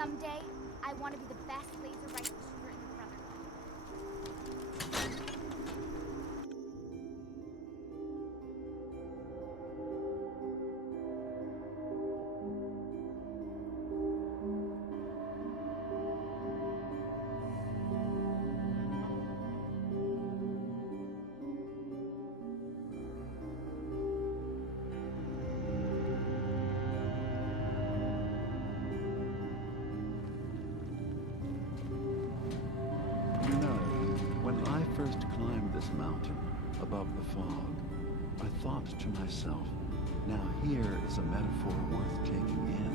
Someday, I want to be the best laser rifle shooter in the Brotherhood. You know, when I first climbed this mountain above the fog, I thought to myself, now here is a metaphor worth taking in.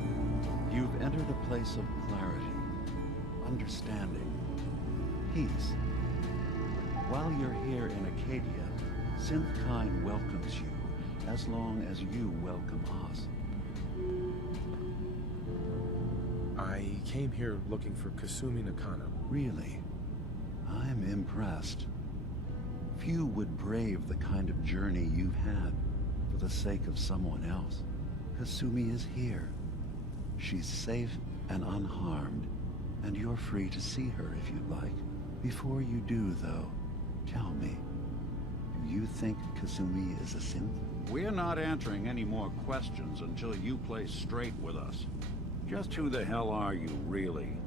You've entered a place of clarity, understanding, peace. While you're here in Acadia, Synthkind welcomes you as long as you welcome us. I came here looking for Kasumi Nakano. Really? I'm impressed. Few would brave the kind of journey you've had for the sake of someone else. Kasumi is here. She's safe and unharmed, and you're free to see her if you'd like. Before you do, though, tell me, do you think Kasumi is a synth? We're not answering any more questions until you play straight with us. Just who the hell are you, really?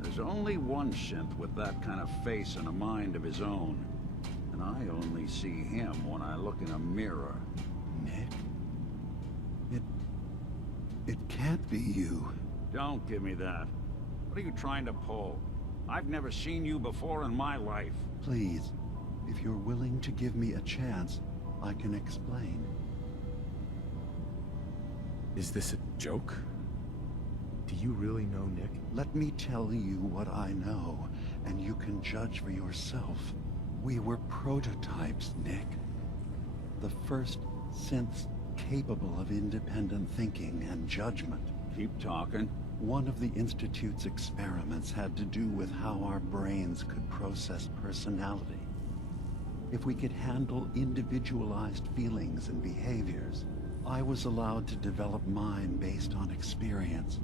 There's only one synth with that kind of face and a mind of his own. And I only see him when I look in a mirror. Nick? It can't be you. Don't give me that. What are you trying to pull? I've never seen you before in my life. Please, if you're willing to give me a chance, I can explain. Is this a joke? Do you really know Nick? Let me tell you what I know, and you can judge for yourself. We were prototypes, Nick. The first synths capable of independent thinking and judgment. Keep talking. One of the Institute's experiments had to do with how our brains could process personality. If we could handle individualized feelings and behaviors, I was allowed to develop mine based on experience.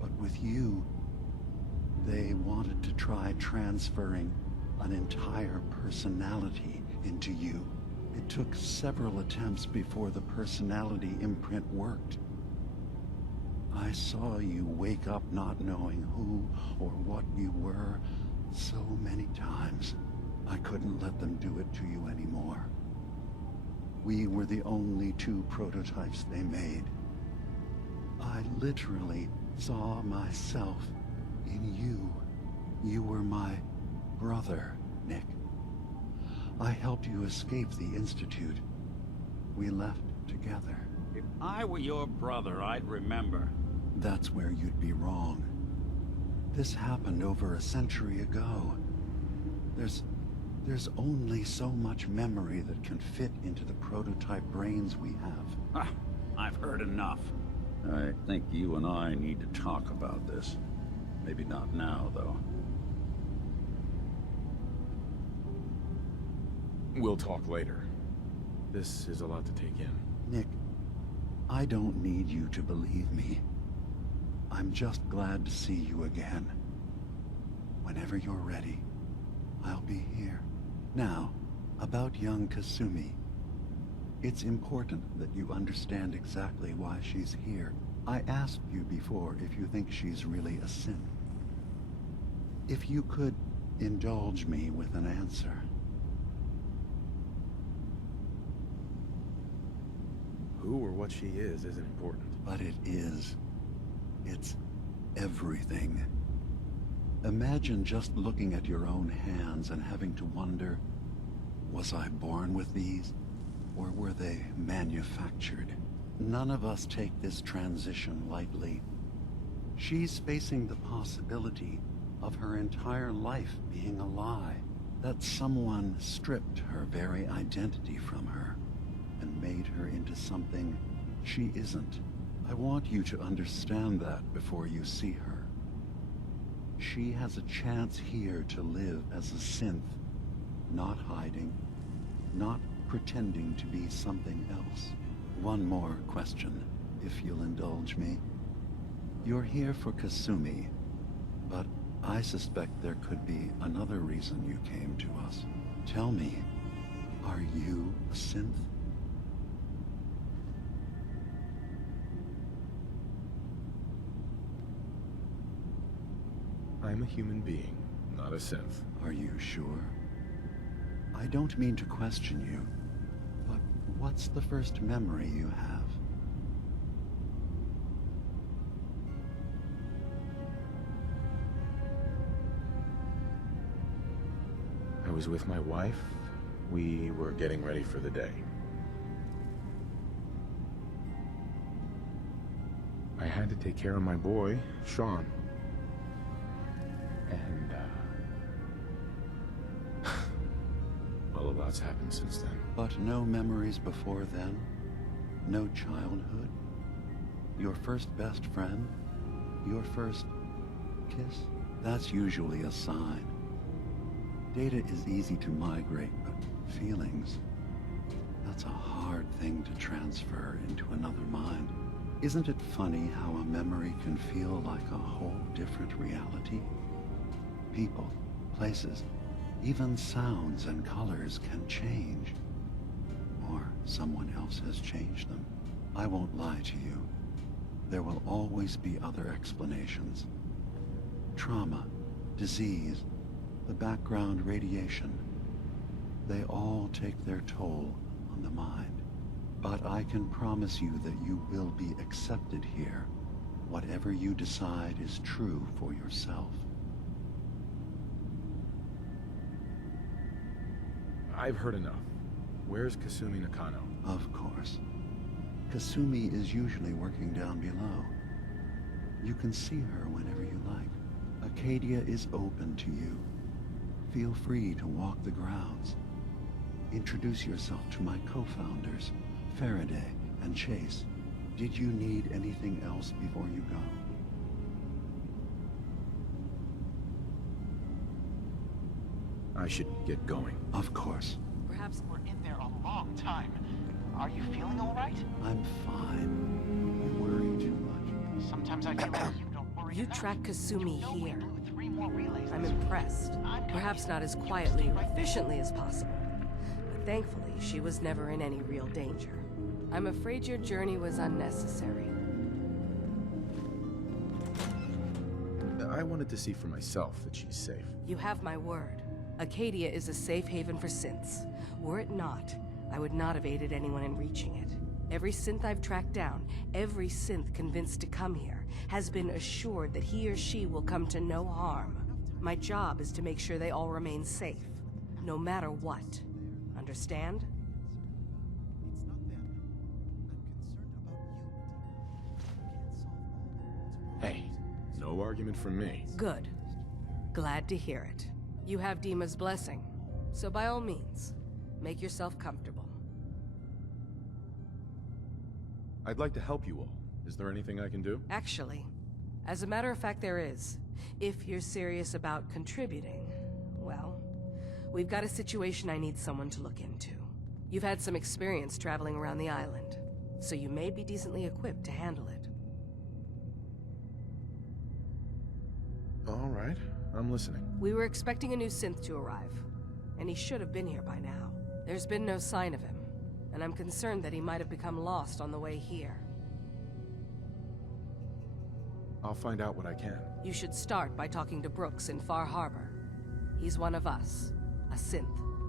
But with you, they wanted to try transferring an entire personality into you. It took several attempts before the personality imprint worked. I saw you wake up not knowing who or what you were so many times. I couldn't let them do it to you anymore. We were the only two prototypes they made. I literally saw myself in you. You were my brother, Nick. I helped you escape the Institute. We left together. If I were your brother, I'd remember. That's where you'd be wrong. This happened over a century ago. There's only so much memory that can fit into the prototype brains we have. Ah, I've heard enough. I think you and I need to talk about this. Maybe not now, though. We'll talk later. This is a lot to take in. Nick, I don't need you to believe me. I'm just glad to see you again. Whenever you're ready, I'll be here. Now, about young Kasumi. It's important that you understand exactly why she's here. I asked you before if you think she's really a synth. If you could indulge me with an answer. Who or what she is isn't important. But it is. It's everything. Imagine just looking at your own hands and having to wonder, was I born with these? Or were they manufactured? None of us take this transition lightly. She's facing the possibility of her entire life being a lie. That someone stripped her very identity from her and made her into something she isn't. I want you to understand that before you see her. She has a chance here to live as a synth, not hiding, not pretending to be something else. One more question, if you'll indulge me. You're here for Kasumi, but I suspect there could be another reason you came to us. Tell me, are you a synth? I'm a human being, not a synth. Are you sure? I don't mean to question you, but what's the first memory you have? I was with my wife. We were getting ready for the day. I had to take care of my boy, Sean. And, well, a lot's happened since then. But no memories before then? No childhood? Your first best friend? Your first kiss? That's usually a sign. Data is easy to migrate, but feelings, that's a hard thing to transfer into another mind. Isn't it funny how a memory can feel like a whole different reality? People, places, even sounds and colors can change. Or someone else has changed them. I won't lie to you. There will always be other explanations. Trauma, disease, the background radiation. They all take their toll on the mind. But I can promise you that you will be accepted here. Whatever you decide is true for yourself. I've heard enough. Where's Kasumi Nakano? Of course. Kasumi is usually working down below. You can see her whenever you like. Acadia is open to you. Feel free to walk the grounds. Introduce yourself to my co-founders, Faraday and Chase. Did you need anything else before you go? I should get going. Of course. Perhaps we're in there a long time. Are you feeling all right? I'm fine. You worry too much. Sometimes I feel like you don't worry You enough. track Kasumi You know we here. blew 3 more relays I'm this week. impressed. I'm gonna Perhaps be not as stay quietly or right there. efficiently as possible. But thankfully, she was never in any real danger. I'm afraid your journey was unnecessary. I wanted to see for myself that she's safe. You have my word. Acadia is a safe haven for synths. Were it not, I would not have aided anyone in reaching it. Every synth I've tracked down, every synth convinced to come here, has been assured that he or she will come to no harm. My job is to make sure they all remain safe, no matter what. Understand? Hey, no argument from me. Good. Glad to hear it. You have Dima's blessing, so by all means, make yourself comfortable. I'd like to help you all. Is there anything I can do? Actually, as a matter of fact, there is. If you're serious about contributing, well, we've got a situation I need someone to look into. You've had some experience traveling around the island, so you may be decently equipped to handle it. All right, I'm listening. We were expecting a new synth to arrive, and he should have been here by now. There's been no sign of him, and I'm concerned that he might have become lost on the way here. I'll find out what I can. You should start by talking to Brooks in Far Harbor. He's one of us, a synth.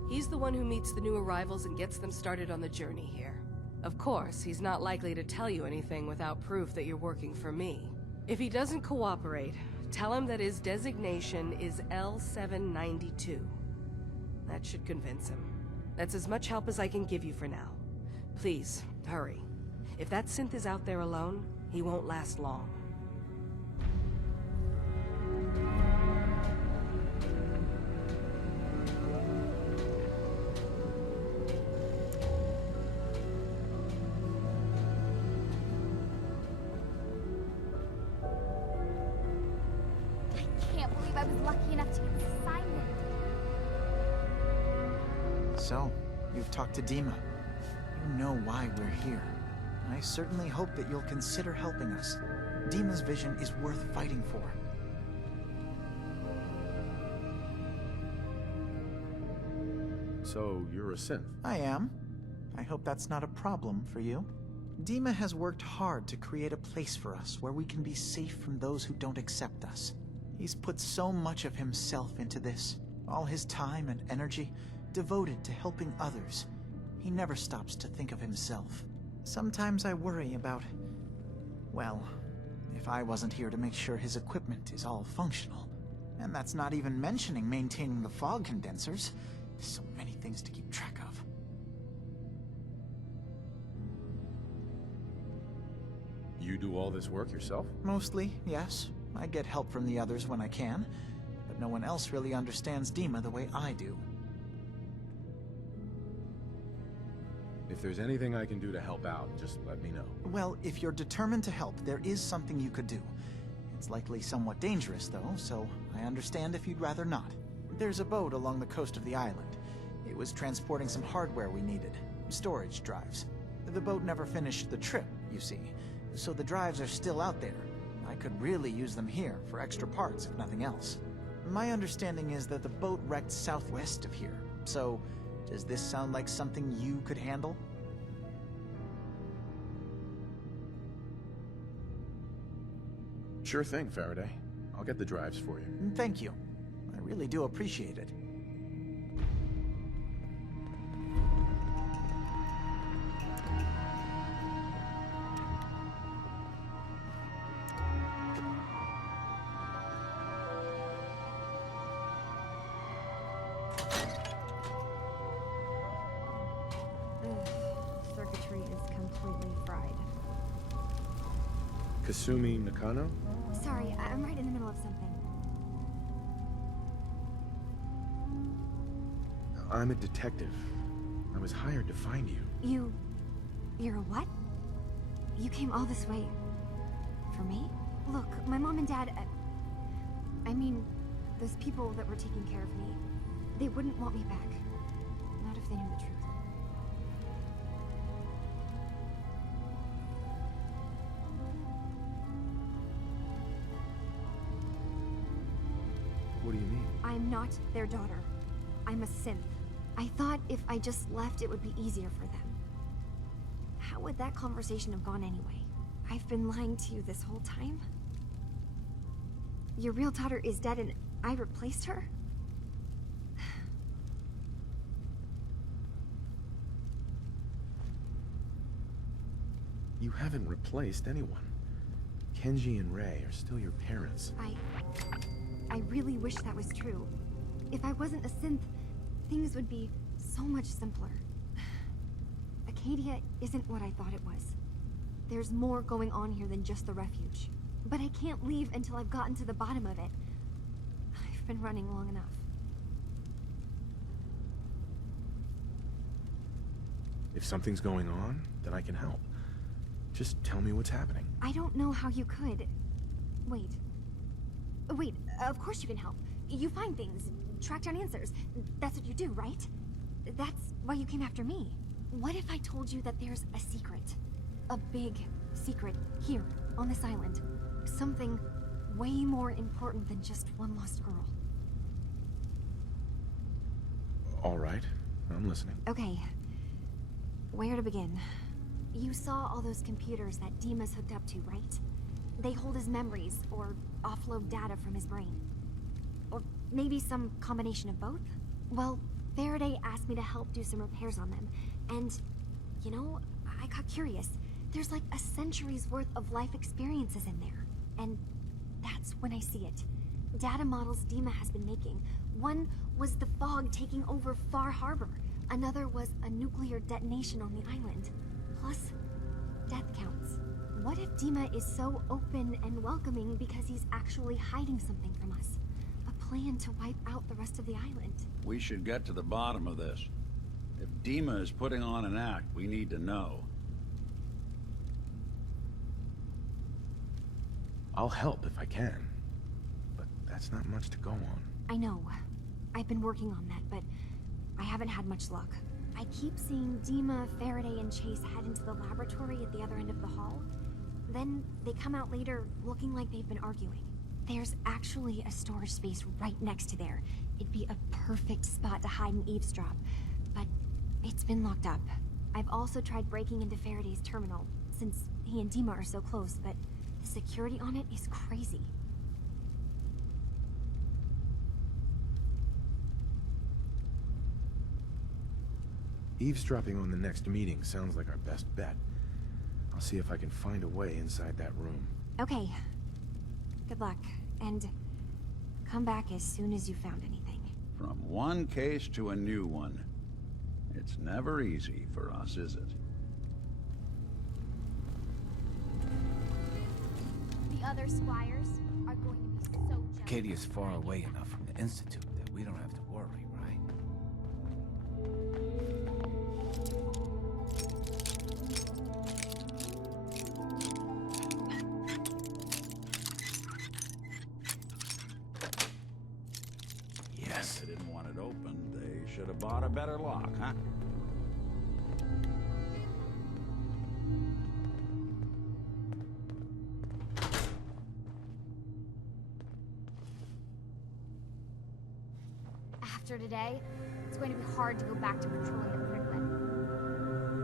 He's the one who meets the new arrivals and gets them started on the journey here. Of course, he's not likely to tell you anything without proof that you're working for me. If he doesn't cooperate, tell him that his designation is L792. That should convince him. That's as much help as I can give you for now. Please, hurry. If that synth is out there alone, he won't last long. I can't believe I was lucky enough to get this assignment. So, you've talked to Dima. You know why we're here. I certainly hope that you'll consider helping us. Dima's vision is worth fighting for. So, you're a synth? I am. I hope that's not a problem for you. Dima has worked hard to create a place for us where we can be safe from those who don't accept us. He's put so much of himself into this, all his time and energy devoted to helping others. He never stops to think of himself. Sometimes I worry about, well, if I wasn't here to make sure his equipment is all functional. And that's not even mentioning maintaining the fog condensers. So many things to keep track of. You do all this work yourself? Mostly, yes. I get help from the others when I can, but no one else really understands Dima the way I do. If there's anything I can do to help out, just let me know. Well, if you're determined to help, there is something you could do. It's likely somewhat dangerous, though, so I understand if you'd rather not. There's a boat along the coast of the island. It was transporting some hardware we needed. Storage drives. The boat never finished the trip, you see, so the drives are still out there. I could really use them here for extra parts, if nothing else. My understanding is that the boat wrecked southwest of here, so does this sound like something you could handle? Sure thing, Faraday. I'll get the drives for you. Thank you. I really do appreciate it. Circuitry is completely fried. Kasumi Nakano? Sorry, I'm right in the middle of something. I'm a detective. I was hired to find you. You're a what? You came all this way for me? Look, my mom and dad, I mean, those people that were taking care of me, they wouldn't want me back. Not if they knew the truth. What do you mean? I'm not their daughter. I'm a synth. I thought if I just left, it would be easier for them. How would that conversation have gone anyway? I've been lying to you this whole time? Your real daughter is dead and I replaced her? You haven't replaced anyone. Kenji and Rei are still your parents. I really wish that was true. If I wasn't a synth, things would be so much simpler. Acadia isn't what I thought it was. There's more going on here than just the refuge. But I can't leave until I've gotten to the bottom of it. I've been running long enough. If something's going on, then I can help. Just tell me what's happening. I don't know how you could. Wait, of course you can help. You find things, track down answers. That's what you do, right? That's why you came after me. What if I told you that there's a secret? A big secret here, on this island. Something way more important than just one lost girl. All right, I'm listening. Okay. Where to begin? You saw all those computers that Dima's hooked up to, right? They hold his memories, or offload data from his brain. Or maybe some combination of both? Well, Faraday asked me to help do some repairs on them, and, you know, I got curious. There's like a century's worth of life experiences in there, and that's when I see it. Data models Dima has been making. One was the fog taking over Far Harbor. Another was a nuclear detonation on the island. Plus, death counts. What if Dima is so open and welcoming because he's actually hiding something from us? A plan to wipe out the rest of the island. We should get to the bottom of this. If Dima is putting on an act, we need to know. I'll help if I can. But that's not much to go on. I know. I've been working on that, but I haven't had much luck. I keep seeing Dima, Faraday, and Chase head into the laboratory at the other end of the hall. Then they come out later looking like they've been arguing. There's actually a storage space right next to there. It'd be a perfect spot to hide and eavesdrop, but it's been locked up. I've also tried breaking into Faraday's terminal, since he and Dima are so close, but the security on it is crazy. Eavesdropping on the next meeting sounds like our best bet. I'll see if I can find a way inside that room. Okay. Good luck, and come back as soon as you found anything. From one case to a new one. It's never easy for us, is it? The other squires are going to be so jealous. Acadia's far away enough from the Institute that we don't have to worry, right? Yes. They didn't want it open. They should have bought a better lock, huh? After today, it's going to be hard to go back to patrolling the Prydwen.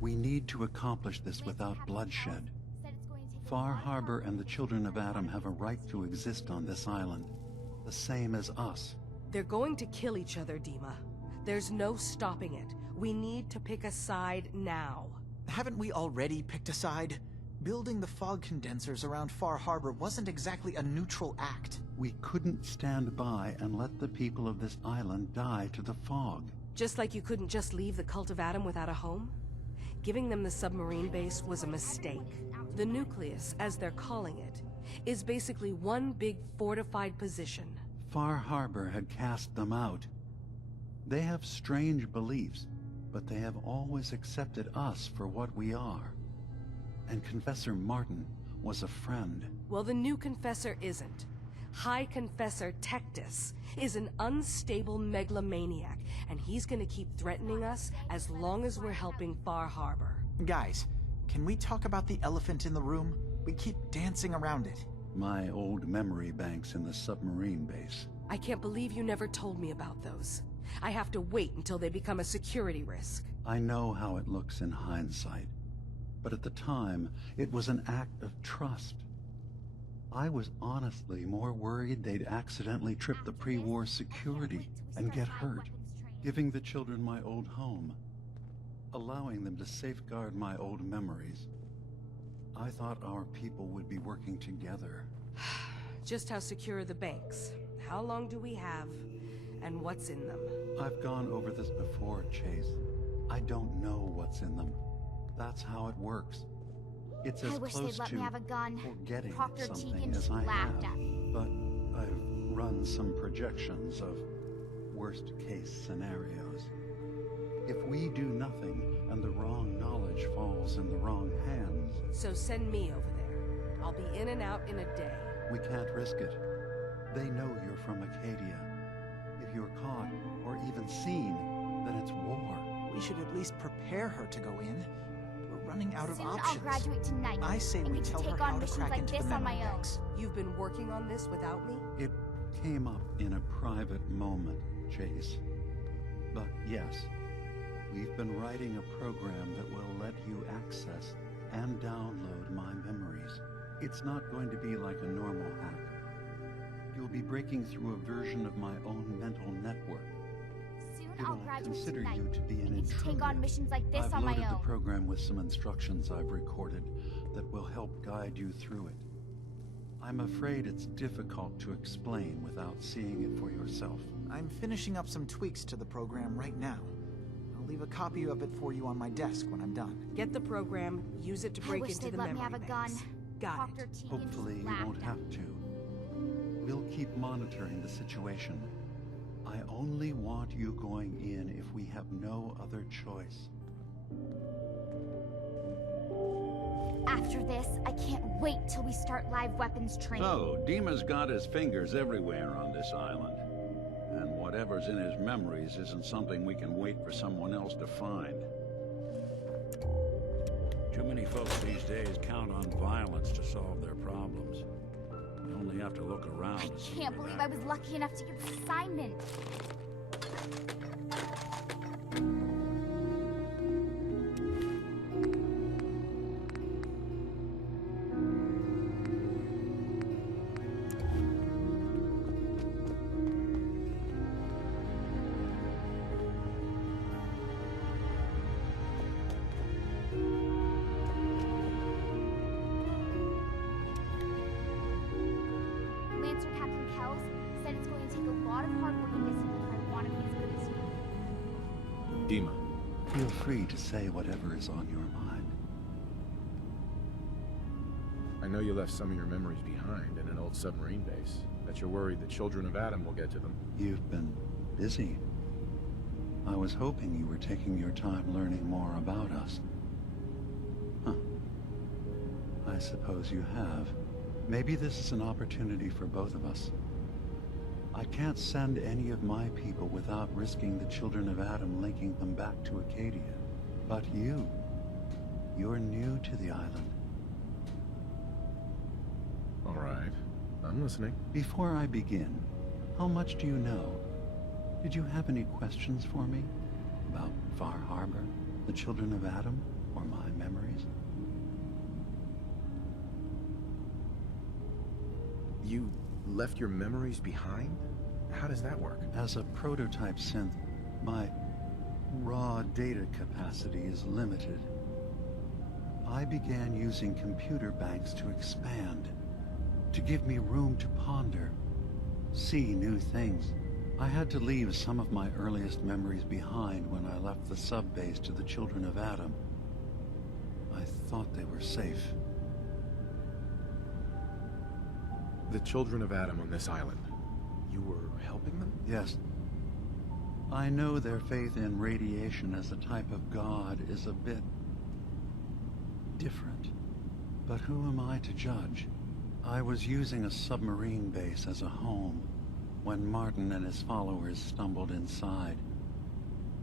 We need to accomplish this without bloodshed. Far Harbor and the Children of Adam have a right to exist on this island, the same as us. They're going to kill each other, Dima. There's no stopping it. We need to pick a side now. Haven't we already picked a side? Building the fog condensers around Far Harbor wasn't exactly a neutral act. We couldn't stand by and let the people of this island die to the fog. Just like you couldn't just leave the Cult of Adam without a home? Giving them the submarine base was a mistake. The nucleus, as they're calling it, is basically one big fortified position. Far Harbor had cast them out. They have strange beliefs, but they have always accepted us for what we are. And Confessor Martin was a friend. Well, the new Confessor isn't. High Confessor Tectus is an unstable megalomaniac, and he's gonna keep threatening us as long as we're helping Far Harbor. Guys, can we talk about the elephant in the room? We keep dancing around it. My old memory banks in the submarine base. I can't believe you never told me about those. I have to wait until they become a security risk. I know how it looks in hindsight, but at the time, it was an act of trust. I was honestly more worried they'd accidentally trip the pre-war security and get hurt. Giving the children my old home, allowing them to safeguard my old memories. I thought our people would be working together. Just how secure are the banks? How long do we have? And what's in them? I've gone over this before, Chase. I don't know what's in them. That's how it works. It's as I wish close they'd let to me have a gun. forgetting Proctor something Tegan as I laughed have. at me. But I've run some projections of worst-case scenarios. If we do nothing and the wrong knowledge falls in the wrong hands, So send me over there. I'll be in and out in a day. we can't risk it. They know you're from Acadia. If you're caught or even seen, then it's war. We should at least prepare her to go in. We're running out of Soon options. I'll graduate tonight. I say and we get to tell take her on how to missions crack like into the this on memory my own. banks. You've been working on this without me? It came up in a private moment, Chase. But yes, we've been writing a program that will let you access and download my memories. It's not going to be like a normal hack. You'll be breaking through a version of my own mental network. Soon I'll It'll graduate consider tonight. you to be an and get to take intruder. on missions like this I've on my loaded the own. program with some instructions I've recorded that will help guide you through it. I'm afraid it's difficult to explain without seeing it for yourself. I'm finishing up some tweaks to the program right now. I'll leave a copy of it for you on my desk when I'm done. Get the program, use it to I break wish into they'd the let me memory have a banks. gun. Got Proctor it. Tegan Hopefully you laughed won't at have me. to. We'll keep monitoring the situation. I only want you going in if we have no other choice. After this, I can't wait till we start live weapons training. So, Dima's got his fingers everywhere on this island. And whatever's in his memories isn't something we can wait for someone else to find. Too many folks these days count on violence to solve their problems. You only have to look around I to see can't what believe I was lucky enough to get this assignment. Lancer Captain Kells said it's going to take a lot of hard work and discipline if I want to be as good as you. Dima, Feel free to say whatever is on your mind. I know you left some of your memories behind in an old submarine base. Bet you're worried the Children of Adam will get to them. You've been busy. I was hoping you were taking your time learning more about us. Huh. I suppose you have. Maybe this is an opportunity for both of us. I can't send any of my people without risking the Children of Adam linking them back to Acadia. But you're new to the island. All right, I'm listening. Before I begin, how much do you know? Did you have any questions for me? About Far Harbor, the Children of Adam, or my memories? You left your memories behind? How does that work? As a prototype synth, my raw data capacity is limited. I began using computer banks to expand, to give me room to ponder, see new things. I had to leave some of my earliest memories behind when I left the sub-base to the Children of Adam. I thought they were safe. The Children of Adam on this island. You were helping them? Yes. I know their faith in radiation as a type of god is a bit different. But who am I to judge? I was using a submarine base as a home when Martin and his followers stumbled inside.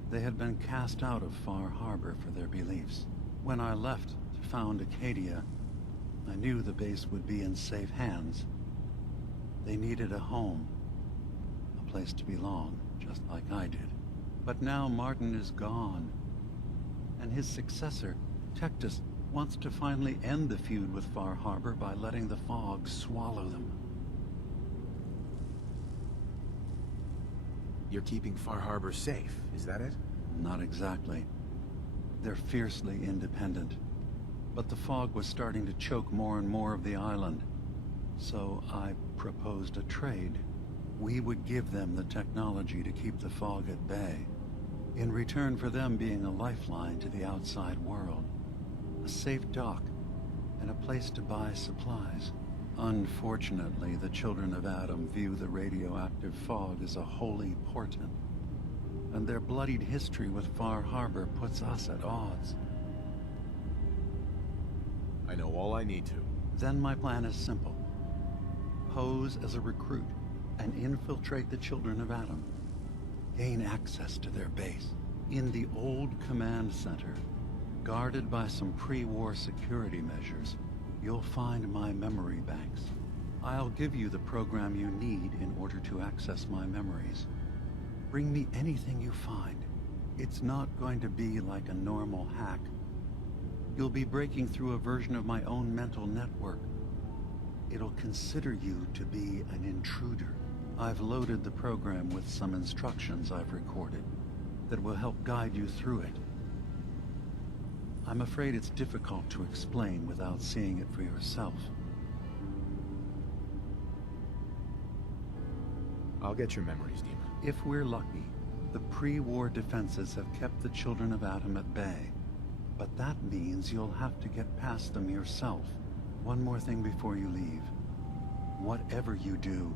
They had been cast out of Far Harbor for their beliefs. When I left to found Acadia, I knew the base would be in safe hands. They needed a home, a place to belong, just like I did. But now Martin is gone, and his successor, Tectus, wants to finally end the feud with Far Harbor by letting the fog swallow them. You're keeping Far Harbor safe, is that it? Not exactly. They're fiercely independent. But the fog was starting to choke more and more of the island. So I proposed a trade. We would give them the technology to keep the fog at bay, in return for them being a lifeline to the outside world. A safe dock, and a place to buy supplies. Unfortunately, the Children of Adam view the radioactive fog as a holy portent, and their bloodied history with Far Harbor puts us at odds. I know all I need to. Then my plan is simple. Pose as a recruit and infiltrate the Children of Adam. Gain access to their base. In the old command center, guarded by some pre-war security measures, you'll find my memory banks. I'll give you the program you need in order to access my memories. Bring me anything you find. It's not going to be like a normal hack. You'll be breaking through a version of my own mental network. It'll consider you to be an intruder. I've loaded the program with some instructions I've recorded that will help guide you through it. I'm afraid it's difficult to explain without seeing it for yourself. I'll get your memories, Dima. If we're lucky, the pre-war defenses have kept the Children of Adam at bay. But that means you'll have to get past them yourself. One more thing before you leave. Whatever you do,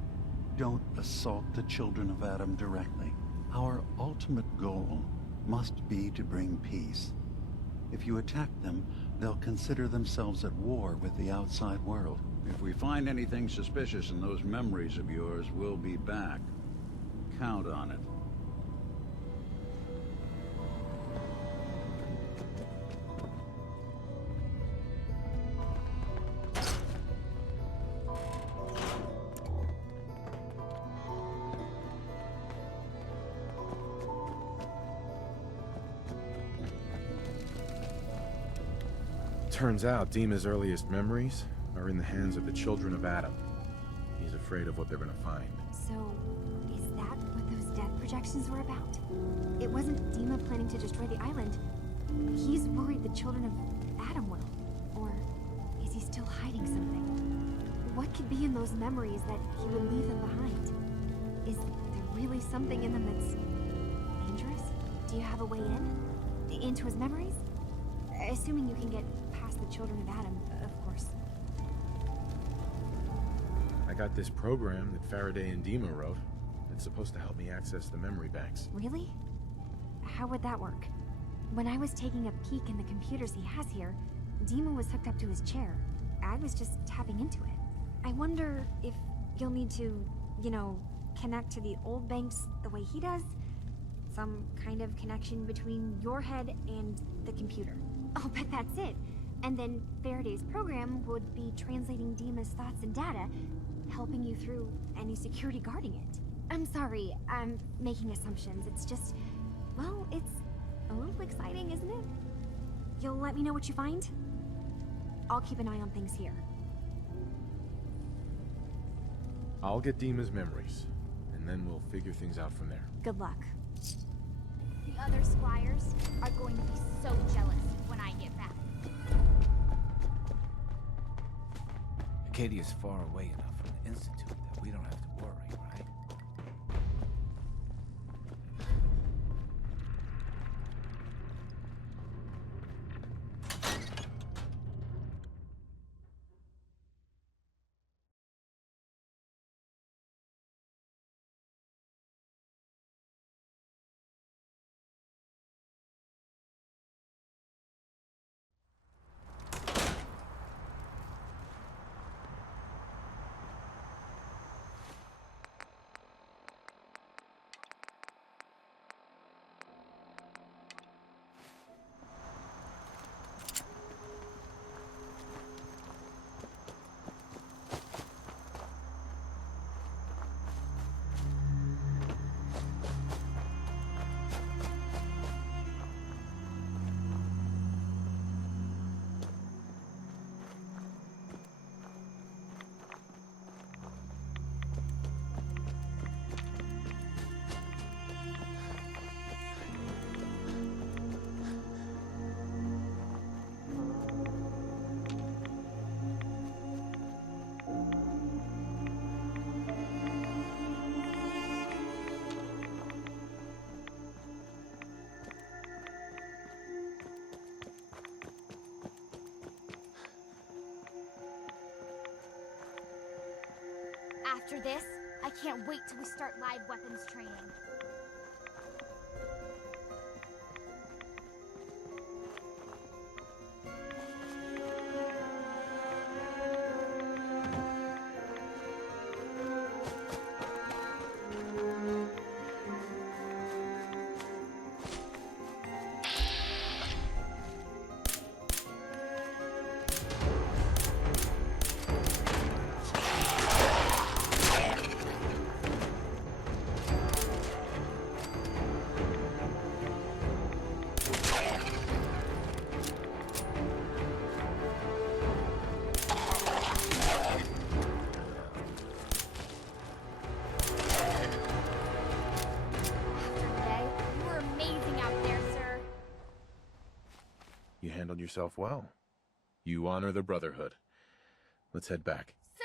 don't assault the Children of Adam directly. Our ultimate goal must be to bring peace. If you attack them, they'll consider themselves at war with the outside world. If we find anything suspicious in those memories of yours, we'll be back. Count on it. Turns out Dima's earliest memories are in the hands of the children of Adam. He's afraid of what they're gonna find. So, is that what those death projections were about? It wasn't Dima planning to destroy the island. He's worried the children of Adam will. Or is he still hiding something? What could be in those memories that he would leave them behind? Is there really something in them that's dangerous? Do you have a way in? Into his memories? Assuming you can get past the children of Adam, of course. I got this program that Faraday and Dima wrote. It's supposed to help me access the memory banks. Really? How would that work? When I was taking a peek in the computers he has here, Dima was hooked up to his chair. I was just tapping into it. I wonder if you'll need to, you know, connect to the old banks the way he does? Some kind of connection between your head and the computer. I'll bet that's it. And then Faraday's program would be translating Dima's thoughts and data, helping you through any security guarding it. I'm sorry, I'm making assumptions. It's just, well, it's a little exciting, isn't it? You'll let me know what you find? I'll keep an eye on things here. I'll get Dima's memories, and then we'll figure things out from there. Good luck. The other squires are going to be so jealous when I get back. Acadia's far away enough from the Institute that we don't have to worry, right? After this, I can't wait till we start live weapons training. You handled yourself well. You honor the Brotherhood. Let's head back. Sir!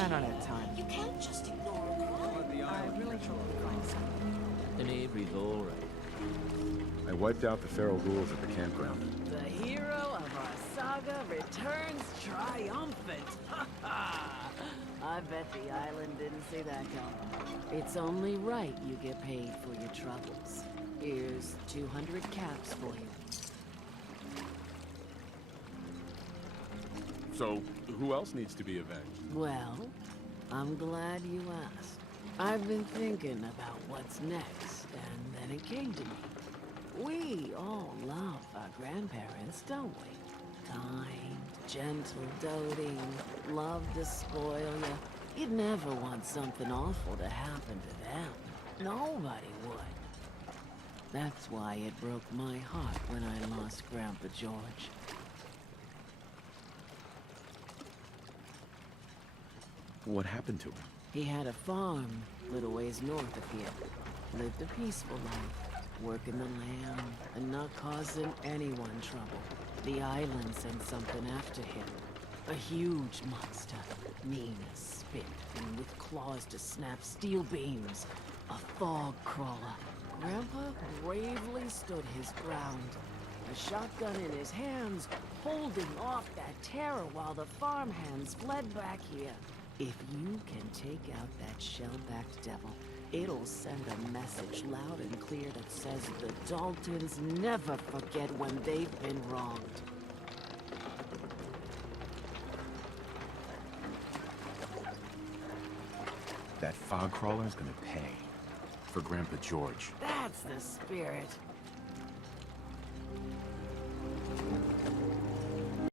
Plan on it, time. You can't just ignore a crime. I really hope we find something. And Avery's all right. I wiped out the feral ghouls at the campground. The hero of our saga returns triumphant. I bet the island didn't see that coming. It's only right you get paid for your troubles. Here's 200 caps for you. So, who else needs to be avenged? Well, I'm glad you asked. I've been thinking about what's next, and then it came to me. We all love our grandparents, don't we? Kind, gentle, doting, love to spoil you. You'd never want something awful to happen to them. Nobody would. That's why it broke my heart when I lost Grandpa George. What happened to him? He had a farm, little ways north of here. Lived a peaceful life, working the land, and not causing anyone trouble. The island sent something after him. A huge monster, mean as spit, and with claws to snap steel beams. A fog crawler. Grandpa bravely stood his ground. A shotgun in his hands, holding off that terror while the farmhands fled back here. If you can take out that shell-backed devil, it'll send a message loud and clear that says the Daltons never forget when they've been wronged. That fog crawler's gonna pay. For Grandpa George. That's the spirit.